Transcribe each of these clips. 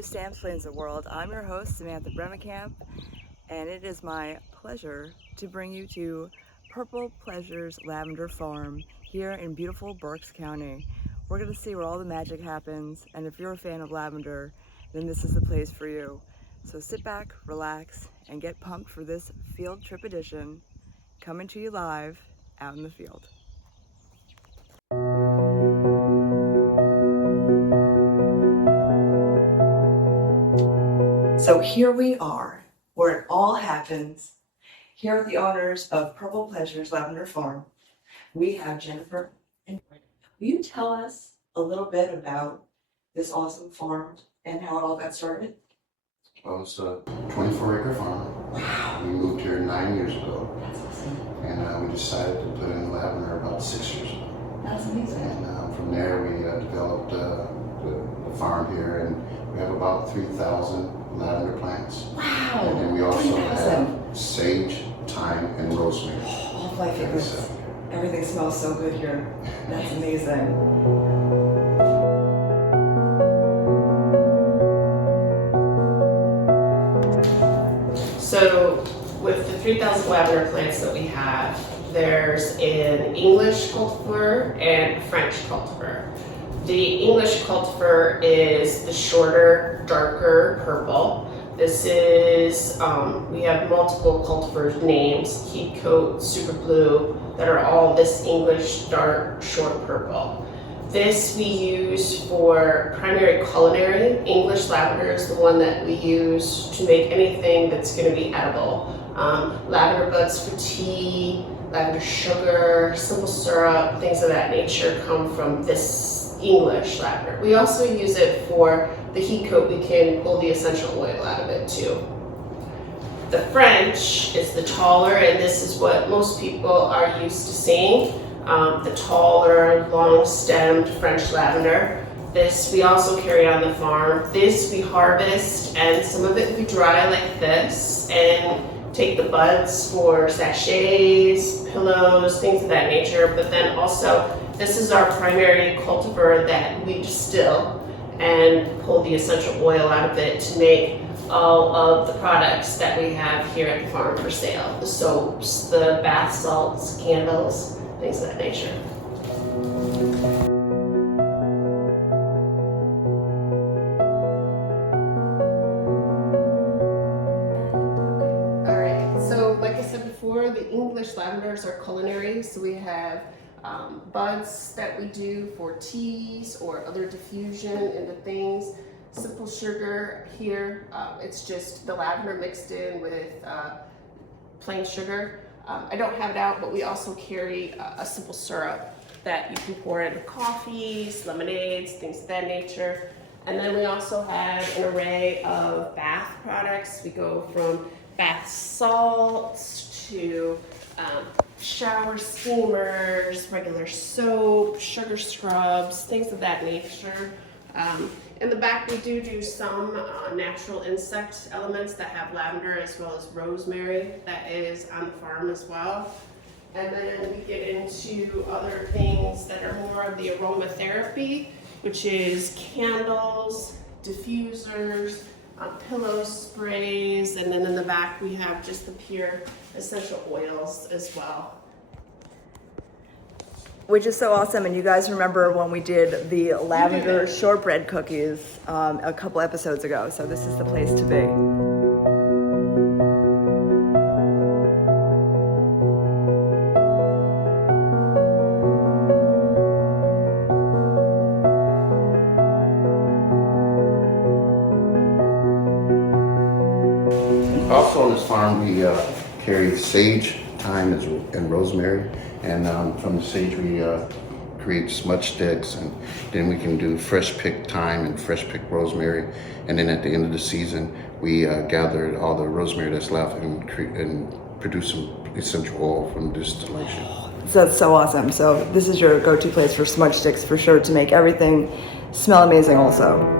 to Sam Explains the World. I'm your host, Samantha Bremekamp, and it is my pleasure to bring you to Purple Pleasures Lavender Farm here in beautiful Berks County. We're going to see where all the magic happens, and if you're a fan of lavender, then this is the place for you. So sit back, relax, and get pumped for this field trip edition coming to you live out in the field. So here we are, where it all happens. Here are the owners of Purple Pleasures Lavender Farm. We have Jennifer and Dwayne. Will you tell us a little bit about this awesome farm and how it all got started? Well, it's a 24-acre farm. Wow. We moved here 9 years ago. That's awesome. And we decided to put in lavender about 6 years ago. That's amazing. And from there we developed the farm here, and we have about 3,000 lavender plants. Wow. And then we also 3,000. have sage, thyme, and rosemary. All of my favorites. Everything smells so good here. That's amazing. So with the 3,000 lavender plants that we have, there's an English cultivar and a French cultivar. The English cultivar is the shorter, darker purple. This is, we have multiple cultivar names, Heat Coat, Super Blue, that are all this English dark, short purple. This we use for primary culinary. English lavender is the one that we use to make anything that's going to be edible. Lavender buds for tea, lavender sugar, simple syrup, things of that nature come from this English lavender. We also use it for the heat coat. We can pull the essential oil out of it too. The French is the taller, and this is what most people are used to seeing. The taller, long-stemmed French lavender. This we also carry on the farm. This we harvest, and some of it we dry like this and take the buds for sachets, pillows, things of that nature. But then also, this is our primary cultivar that we distill and pull the essential oil out of it to make all of the products that we have here at the farm for sale. The soaps, the bath salts, candles, things of that nature. All right, so like I said before, the English lavenders are culinary, so we have buds that we do for teas or other diffusion into things. Simple sugar here, it's just the lavender mixed in with plain sugar. I don't have it out, but we also carry a simple syrup that you can pour into coffees, lemonades, things of that nature. And then we also have an array of bath products. We go from bath salts to shower steamers, regular soap, sugar scrubs, things of that nature. In the back, we do some natural insect elements that have lavender as well as rosemary that is on the farm as well. And then we get into other things that are more of the aromatherapy, which is candles, diffusers, pillow sprays, and then in the back we have just the pure essential oils as well. Which is so awesome, and you guys remember when we did the lavender shortbread cookies a couple episodes ago, so this is the place to be. Also on this farm we carry sage, thyme, and rosemary. And from the sage we create smudge sticks, and then we can do fresh picked thyme and fresh picked rosemary. And then at the end of the season, we gather all the rosemary that's left and produce some essential oil from distillation. So that's so awesome. So this is your go-to place for smudge sticks for sure, to make everything smell amazing also.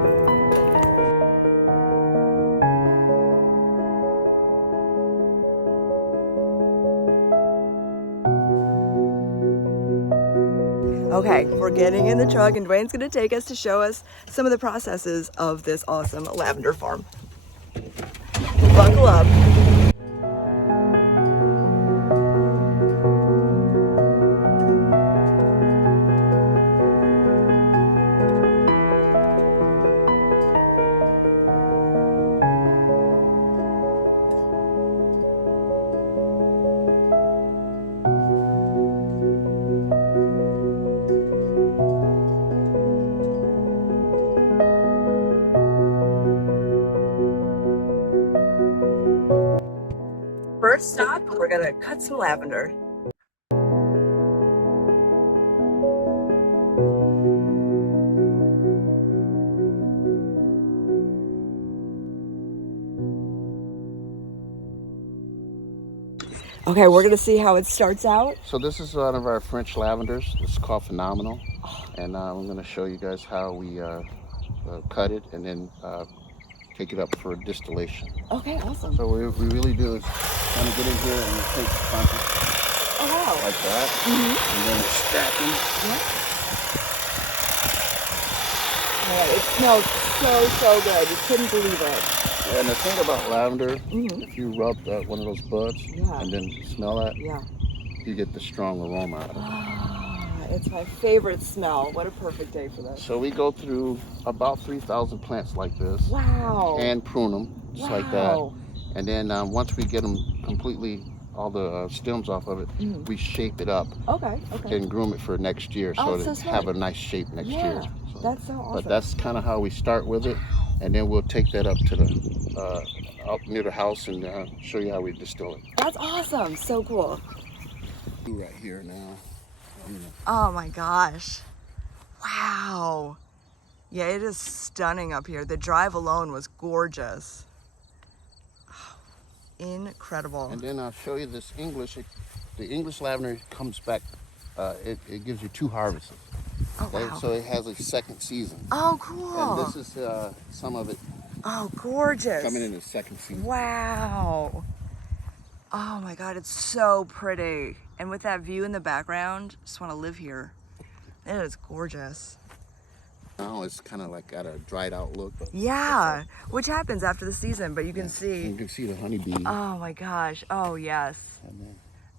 Okay, we're getting in the truck, and Dwayne's gonna take us to show us some of the processes of this awesome lavender farm. Buckle up. First stop, we're gonna cut some lavender. Okay, we're gonna see how it starts out. So this is one of our French lavenders. It's called Phenomenal, and I'm going to show you guys how we cut it and then take it up for distillation. Okay, awesome. So what we really do is kind of get in here and take the bunches Oh wow. like that, and then stack them. Yeah, it smells so good. You couldn't believe it. And the thing about lavender, if you rub one of those buds and then smell that, you get the strong aroma out of it. Ah, it's my favorite smell. What a perfect day for this. So we go through about 3,000 plants like this. Wow. And prune them just like that. And then once we get them completely, all the stems off of it, we shape it up. Okay. And groom it for next year, so to have a nice shape next year. So, that's so awesome. But that's kind of how we start with it, and then we'll take that up to the up near the house and show you how we distill it. That's awesome. So cool. Right here now. Oh my gosh. Wow. Yeah, it is stunning up here. The drive alone was gorgeous. Oh, incredible. And then I'll show you this English. The English lavender comes back. It gives you 2 harvests. Oh, wow. So it has a second season. Oh, cool. And this is some of it. Oh, gorgeous. Coming in the second season. Wow. Oh my God, it's so pretty. And with that view in the background, just want to live here. It is gorgeous. Now it's kind of like got a dried out look. But yeah, which happens after the season, but you can see. You can see the honeybee. Oh my gosh. Oh, yes.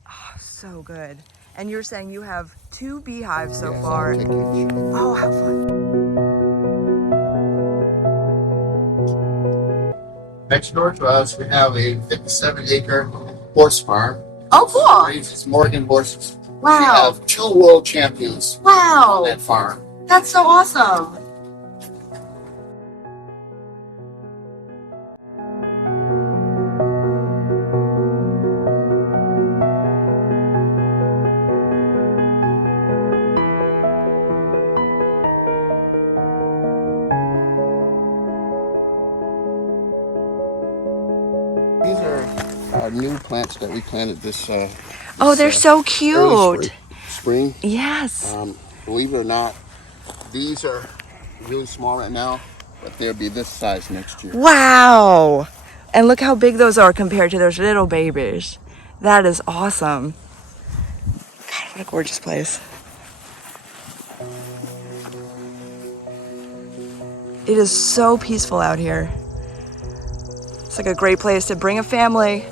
Oh, so good. And you're saying you have 2 beehives so far. I'll take each. Oh, how fun. Next door to us, we have a 57-acre horse farm. Oh, cool. Raises Morgan horses. Wow. We have 2 world champions on that farm. That's so awesome. These are new plants that we planted this. Oh, they're so cute. Spring. Yes. Believe it or not, these are really small right now, but they'll be this size next year. Wow. And look how big those are compared to those little babies. That is awesome. God, what a gorgeous place. It is so peaceful out here. It's like a great place to bring a family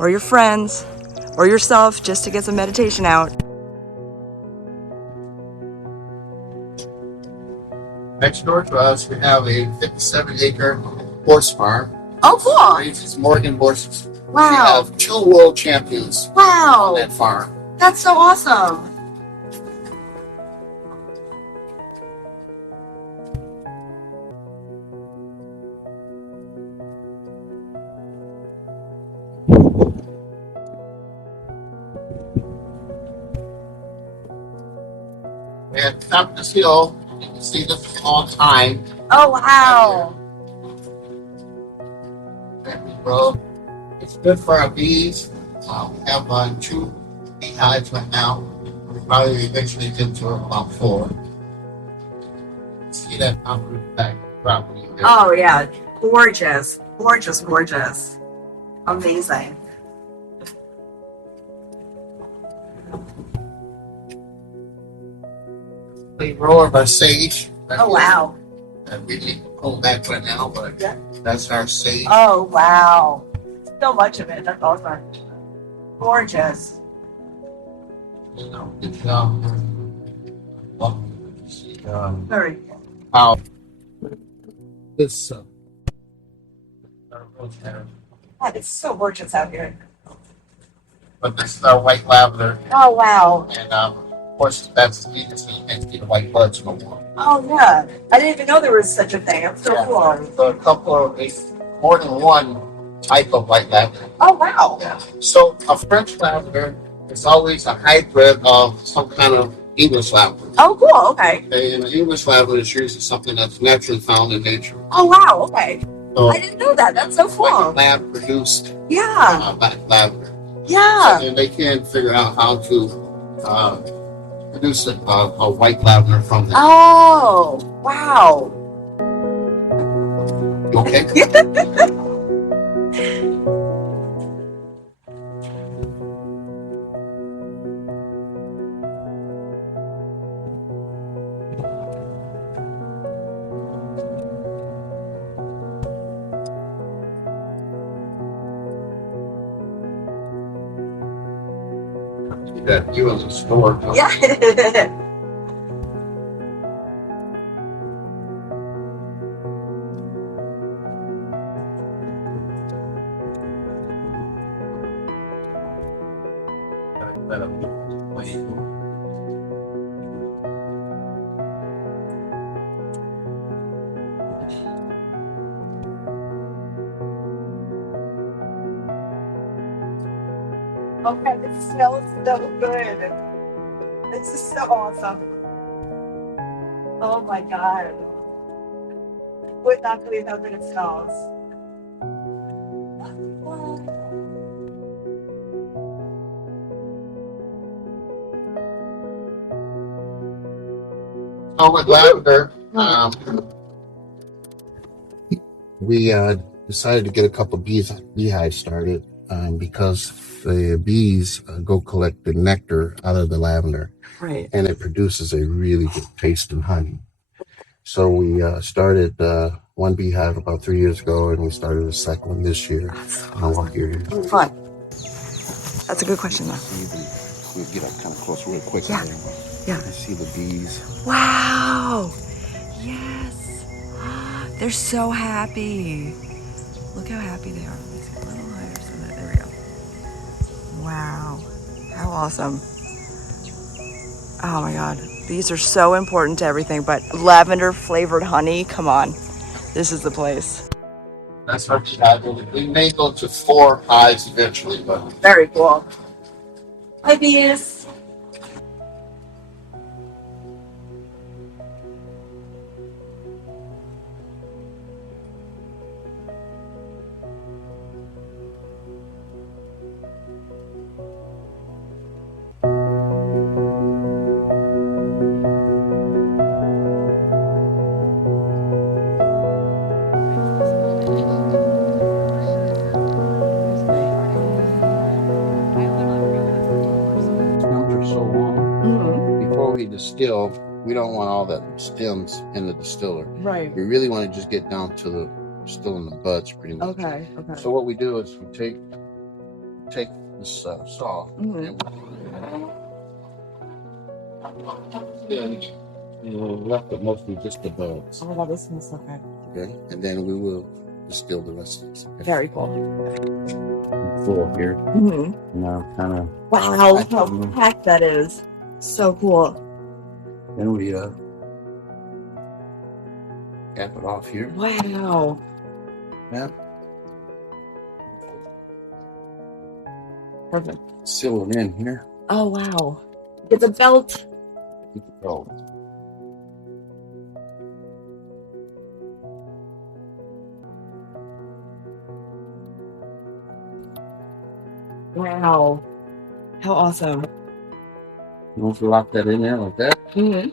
or your friends or yourself just to get some meditation out. Next door to us, we have a 57-acre horse farm. Oh, cool. Raises Morgan horses. Wow. We have 2 world champions on that farm. That's so awesome. We have top this hill. You can see this all thyme. Oh, wow. That we grow. It's good for our bees. We have 2 beehives right now. We'll probably eventually get to about 4. See that uproot back property there. Oh, yeah. Gorgeous. Gorgeous, gorgeous. Amazing. We row of our sage. Oh, wow. And we need to pull that right now, but Yeah. that's our sage. Oh, wow. So much of it. That's awesome. Gorgeous. You know, it's Very how this God, it's so gorgeous out here. but this is our white lavender, Oh, wow. and of course that's the so you can't see the white buds no more. Oh, yeah. I didn't even know there was such a thing. It's so cool. So a couple of more than one type of white lavender. Oh, wow. Yeah. So a French lavender is always a hybrid of some kind of English lavender. Oh, cool. Okay. And English lavender is usually something that's naturally found in nature. Oh, wow. Okay. So I didn't know that. That's so like a cool. lab produced Yeah. black lavender. Yeah. And they can't figure out how to produce a white lavender from that. Oh, wow. Okay? That you as a store. Yeah. Okay, it smells so good. This is so awesome. Oh my God. Would not believe how good it smells. So with lavender, we decided to get a couple of beehives started because the bees go collect the nectar out of the lavender. Right. And it produces a really good taste in honey. So we started one beehive about 3 years ago, and we started a second one this year. And I'll walk you here. Fun. That's a good question, though. We'll get up kind of close real quick. Yeah. Yeah. You see the bees. Wow. Yes. They're so happy. Look how happy they are. Let me see a little higher so that there we go. Wow. How awesome. Oh my God. These are so important to everything, but lavender flavored honey, come on. This is the place. That's our beehive. We may go to 4 hives eventually, but Very cool. Hi, bees. Stems are so long. Before we distill, we don't want all that stems in the distiller. Right. We really want to just get down to the distilling the buds pretty much. Okay. Okay. So what we do is we take this saw and we left it mostly just the buds. Oh my God, this smells so good. Okay, and then we will distill the rest of this. Okay? Very cool. Full here. Now kind of. Wow, how packed that is. So cool. Then we cap it off here. Wow. Yeah. Perfect. Seal it in here. Oh, wow. Get the belt. Keep it going. Wow. How awesome. Once we lock that in there like that, Mm-hmm.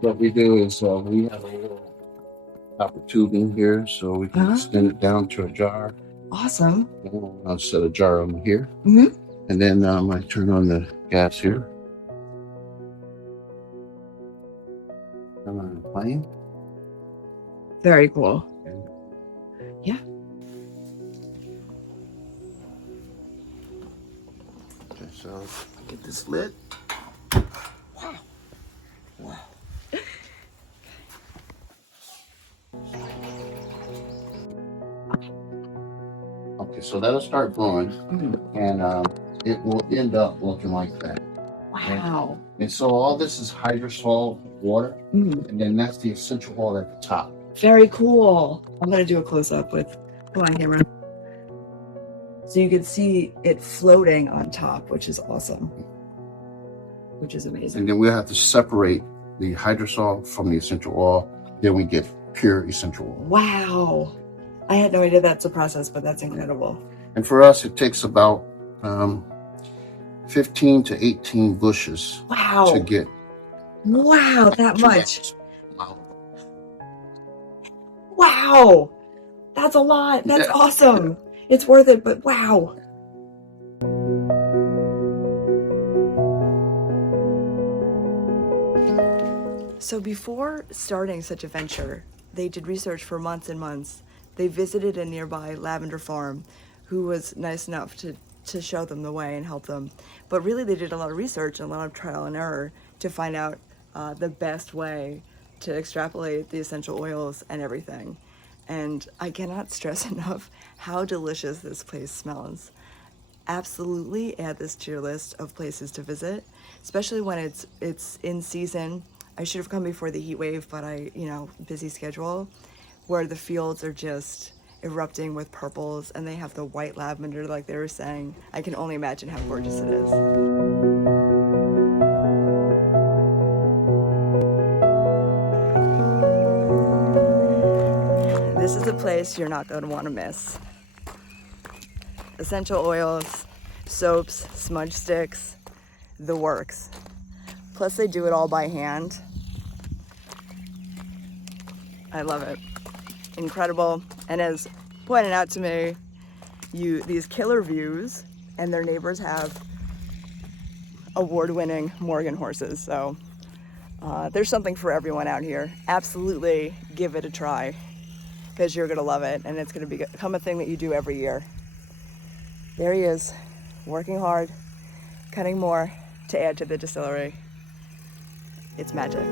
what we do is we have a little copper tubing here, so we can extend it down to a jar. Awesome. I'll set a jar on here, Mm-hmm. and then I turn on the gas here. Come on, plane. Very cool. Yeah. Okay, so get this lit. Wow. Wow. Okay, so that'll start blowing, and it will end up looking like that. Wow. And so all this is hydrosol water, and then that's the essential oil at the top. Very cool. I'm gonna do a close up with the line camera. So you can see it floating on top, which is awesome. Which is amazing. And then we'll have to separate the hydrosol from the essential oil. Then we get pure essential oil. Wow. I had no idea that's a process, but that's incredible. And for us, it takes about 15 to 18 bushes to get. Wow, that much. Wow. That's a lot. That's awesome. It's worth it, but wow. So before starting such a venture, they did research for months and months. They visited a nearby lavender farm who was nice enough to show them the way and help them. But really they did a lot of research and a lot of trial and error to find out the best way to extrapolate the essential oils and everything. And I cannot stress enough how delicious this place smells. Absolutely add this to your list of places to visit, especially when it's in season. I should have come before the heat wave, but busy schedule, where the fields are just erupting with purples and they have the white lavender like they were saying. I can only imagine how gorgeous it is. This is a place you're not going to want to miss. Essential oils, soaps, smudge sticks, the works. Plus they do it all by hand. I love it. Incredible. And as pointed out to me, these killer views, and their neighbors have award-winning Morgan horses. So there's something for everyone out here. Absolutely give it a try, because you're gonna love it, and it's gonna become a thing that you do every year. There he is, working hard, cutting more to add to the distillery. It's magic.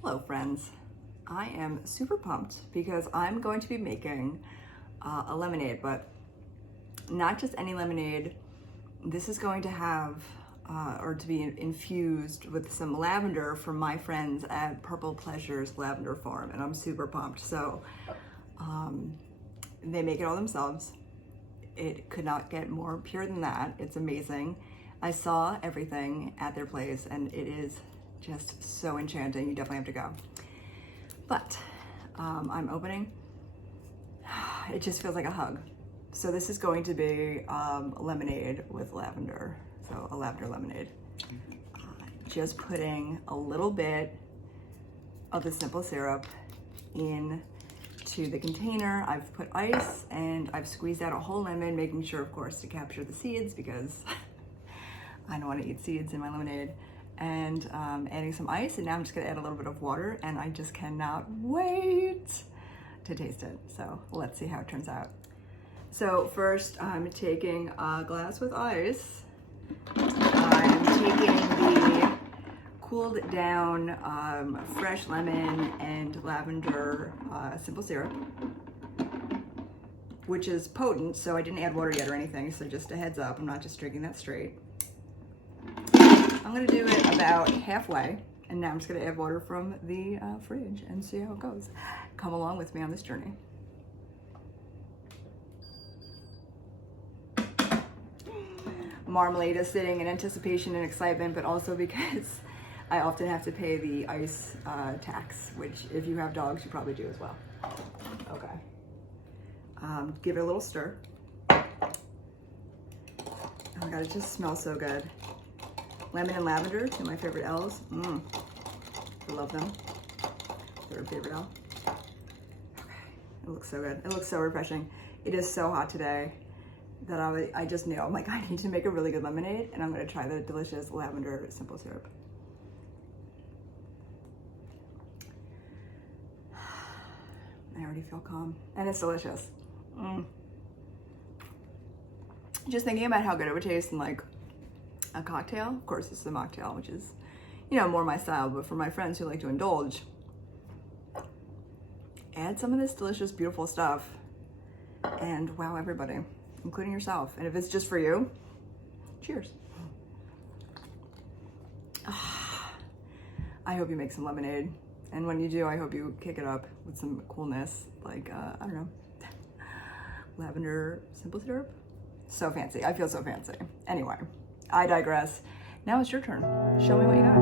Hello friends, I am super pumped because I'm going to be making a lemonade, but not just any lemonade. This is going to have or to be infused with some lavender from my friends at Purple Pleasures Lavender Farm, and I'm super pumped. So they make it all themselves. It could not get more pure than that. It's amazing. I saw everything at their place and it is just so enchanting. You definitely have to go. But I'm opening. It just feels like a hug. So this is going to be lemonade with lavender. So a lavender lemonade. Just putting a little bit of the simple syrup into the container. I've put ice and I've squeezed out a whole lemon, making sure, of course, to capture the seeds because I don't want to eat seeds in my lemonade. And adding some ice, and now I'm just gonna add a little bit of water, and I just cannot wait to taste it. So let's see how it turns out. So first I'm taking a glass with ice. I'm taking the cooled down fresh lemon and lavender simple syrup, which is potent, so I didn't add water yet or anything, so just a heads up, I'm not just drinking that straight. I'm gonna do it about halfway, and now I'm just gonna add water from the fridge and see how it goes. Come along with me on this journey. Marmalade is sitting in anticipation and excitement, but also because I often have to pay the ice tax, which if you have dogs, you probably do as well. Okay. Give it a little stir. Oh my God, it just smells so good. Lemon and lavender, two of my favorite L's. I love them. Third favorite L. Okay, a looks so good. It looks so refreshing. It is so hot today that I just knew, I'm like, I need to make a really good lemonade, and I'm gonna try the delicious lavender simple syrup. I already feel calm, and it's delicious. Just thinking about how good it would taste in like a cocktail. Of course, it's a mocktail, which is, you know, more my style, but for my friends who like to indulge, add some of this delicious, beautiful stuff and wow everybody, including yourself. And if it's just for you, cheers. I hope you make some lemonade. And when you do, I hope you kick it up with some coolness, like, I don't know, lavender simple syrup. So fancy. I feel so fancy. Anyway, I digress. Now it's your turn. Show me what you got.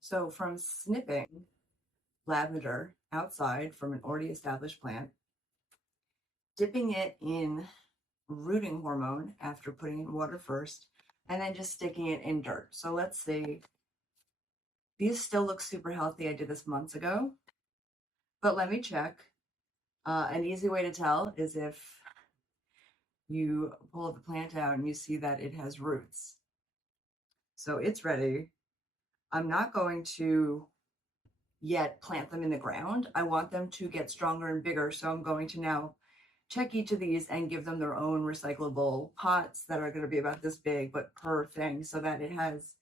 So from snipping lavender outside from an already established plant, dipping it in rooting hormone after putting in water first, and then just sticking it in dirt. So let's see. These still look super healthy. I did this months ago, but let me check. An easy way to tell is if you pull the plant out and you see that it has roots. So it's ready. I'm not going to yet plant them in the ground. I want them to get stronger and bigger. So I'm going to now check each of these and give them their own recyclable pots that are going to be about this big, but per thing, so that it has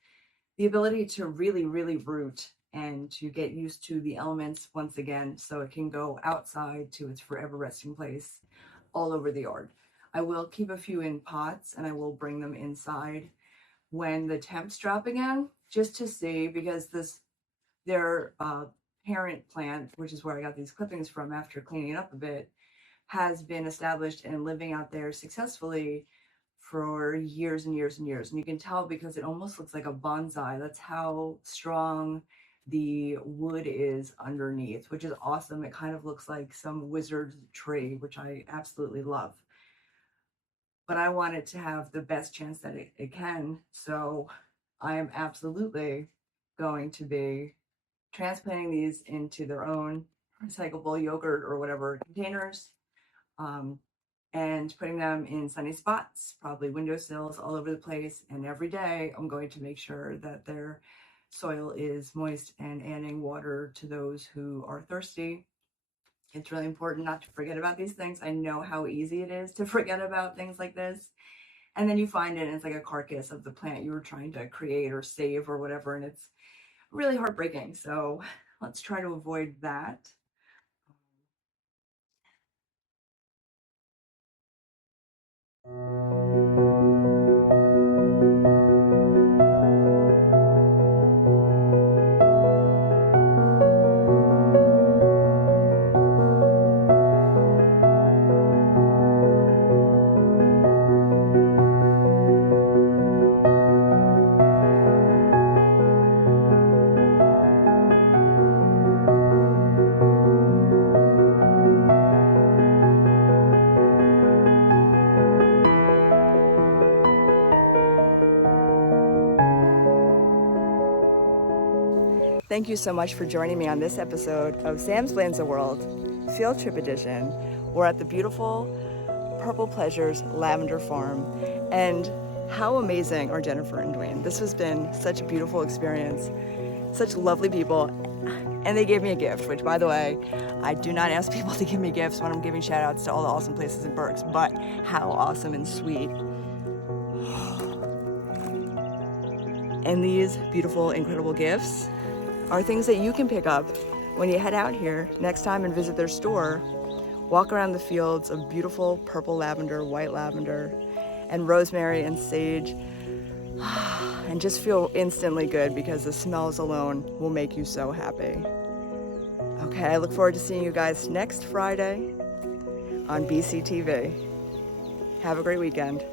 the ability to really, really root and to get used to the elements once again, so it can go outside to its forever resting place all over the yard. I will keep a few in pots and I will bring them inside when the temps drop again, just to see, because their parent plant, which is where I got these clippings from after cleaning it up a bit, has been established and living out there successfully for years and years and years. And you can tell because it almost looks like a bonsai. That's how strong the wood is underneath, which is awesome. It kind of looks like some wizard tree, which I absolutely love. But I want it to have the best chance that it can. So I am absolutely going to be transplanting these into their own recyclable yogurt or whatever containers, and putting them in sunny spots, probably windowsills all over the place. And every day I'm going to make sure that their soil is moist and adding water to those who are thirsty. It's really important not to forget about these things. I know how easy it is to forget about things like this. And then you find it and it's like a carcass of the plant you were trying to create or save or whatever, and it's really heartbreaking. So let's try to avoid that. Thank you so much for joining me on this episode of Sam's Lands of World Field Trip Edition. We're at the beautiful Purple Pleasures Lavender Farm, and how amazing are Jennifer and Dwayne. This has been such a beautiful experience, such lovely people, and they gave me a gift, which, by the way, I do not ask people to give me gifts when I'm giving shout outs to all the awesome places in Berks, but how awesome and sweet. And these beautiful, incredible gifts are things that you can pick up when you head out here next time and visit their store. Walk around the fields of beautiful purple lavender, white lavender, and rosemary and sage, and just feel instantly good because the smells alone will make you so happy. Okay, I look forward to seeing you guys next Friday on BCTV. Have a great weekend.